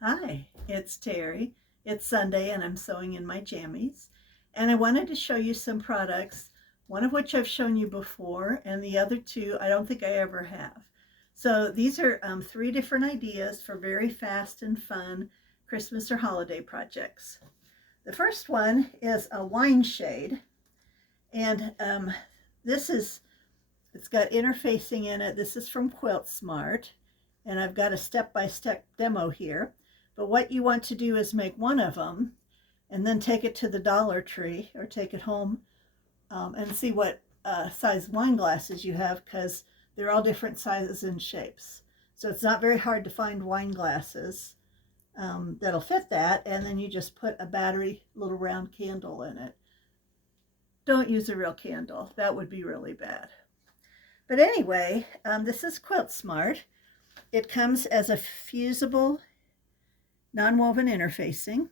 Hi, it's Terry. It's Sunday and I'm sewing in my jammies. And I wanted to show you some products, one of which I've shown you before, and the other two I don't think I ever have. So these are three different ideas for very fast and fun Christmas or holiday projects. The first one is a wine shade, and it's got interfacing in it. This is from QuiltSmart, and I've got a step-by-step demo here. But what you want to do is make one of them and then take it to the Dollar Tree or take it home and see what size wine glasses you have, because they're all different sizes and shapes. So it's not very hard to find wine glasses that'll fit that, and then you just put a battery little round candle in it. Don't use a real candle. That would be really bad. But anyway, this is QuiltSmart. It comes as a fusible non-woven interfacing.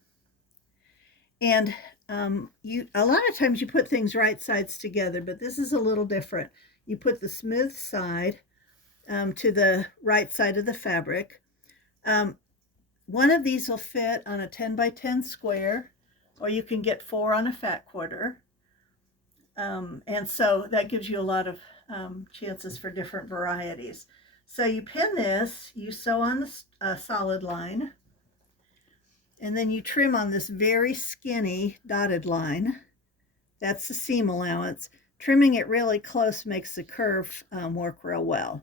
And a lot of times you put things right sides together, but this is a little different. You put the smooth side to the right side of the fabric. One of these will fit on a 10 by 10 square, or you can get 4 on a fat quarter. And so that gives you a lot of chances for different varieties. So you pin this, you sew on the solid line, and then you trim on this very skinny dotted line. That's the seam allowance. Trimming it really close makes the curve work real well.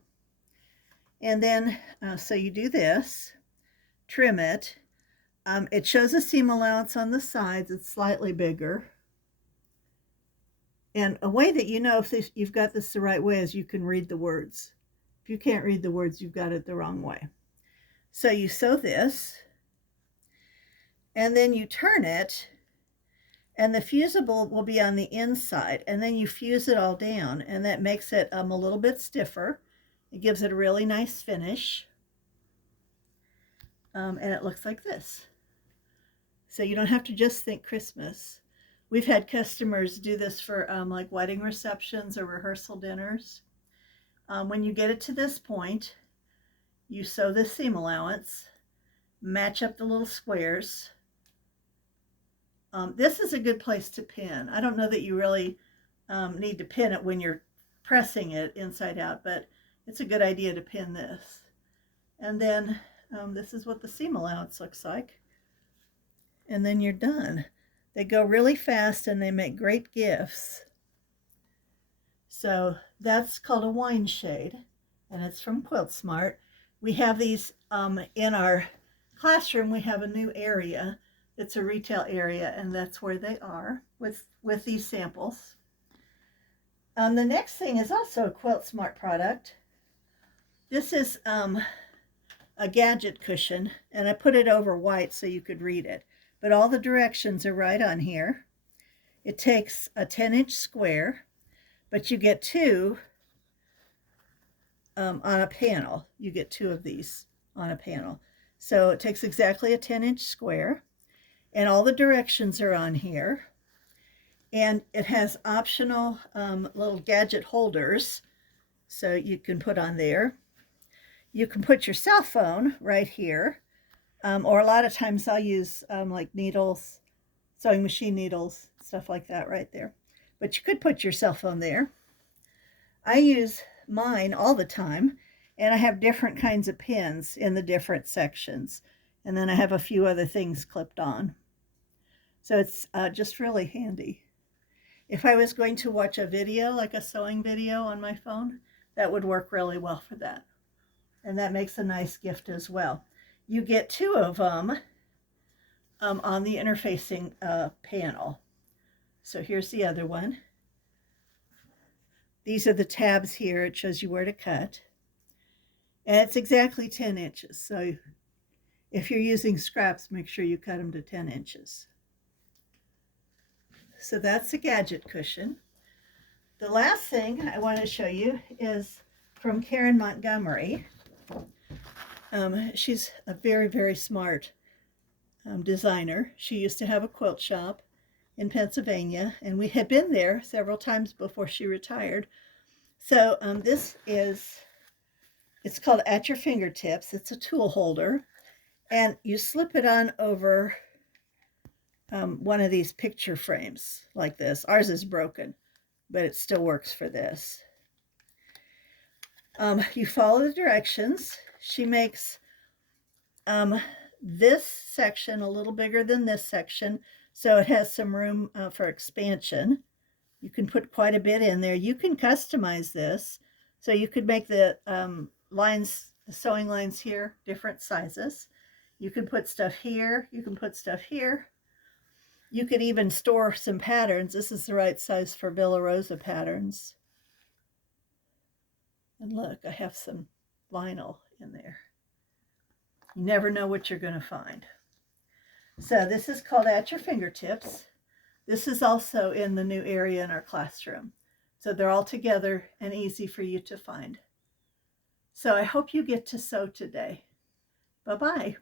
And then, so you do this, trim it. It shows a seam allowance on the sides. It's slightly bigger. And a way that you know if you've got this the right way is you can read the words. If you can't read the words, you've got it the wrong way. So you sew this, and then you turn it, and the fusible will be on the inside, and then you fuse it all down, and that makes it a little bit stiffer. It gives it a really nice finish, and it looks like this. So you don't have to just think Christmas. We've had customers do this for like wedding receptions or rehearsal dinners. When you get it to this point, you sew this seam allowance, match up the little squares. This is a good place to pin. I don't know that you really need to pin it when you're pressing it inside out, but it's a good idea to pin this. And then this is what the seam allowance looks like. And then you're done. They go really fast and they make great gifts. So that's called a wine shade, and it's from QuiltSmart. We have these in our classroom. We have a new area. It's a retail area, and that's where they are with these samples. The next thing is also a QuiltSmart product. This is a Gadget cushion, and I put it over white so you could read it. But all the directions are right on here. It takes a 10-inch square, but you get two on a panel. You get two of these on a panel. So it takes exactly a 10-inch square, and all the directions are on here. And it has optional little gadget holders, so you can put on there. You can put your cell phone right here. Or a lot of times I'll use like needles, sewing machine needles, stuff like that right there. But you could put your cell phone there. I use mine all the time, and I have different kinds of pins in the different sections. And then I have a few other things clipped on. So it's just really handy. If I was going to watch a video, like a sewing video on my phone, that would work really well for that. And that makes a nice gift as well. You get two of them on the interfacing panel. So here's the other one. These are the tabs here. It shows you where to cut. And it's exactly 10 inches. So if you're using scraps, make sure you cut them to 10 inches. So that's a Gadget cushion. The last thing I want to show you is from Karen Montgomery. She's a very, very smart designer. She used to have a quilt shop in Pennsylvania, and we had been there several times before she retired. So it's called At Your Fingertips. It's a tool holder, And you slip it on over one of these picture frames like this. Ours is broken, but it still works for this. You follow the directions. She makes this section a little bigger than this section, so it has some room for expansion. You can put quite a bit in there. You can customize this, so you could make the lines, the sewing lines here, different sizes. You can put stuff here. You can put stuff here. You could even store some patterns. This is the right size for Villa Rosa patterns. And look, I have some vinyl in there. You never know what you're going to find. So this is called At Your Fingertips. This is also in the new area in our classroom. So they're all together and easy for you to find. So I hope you get to sew today. Bye-bye.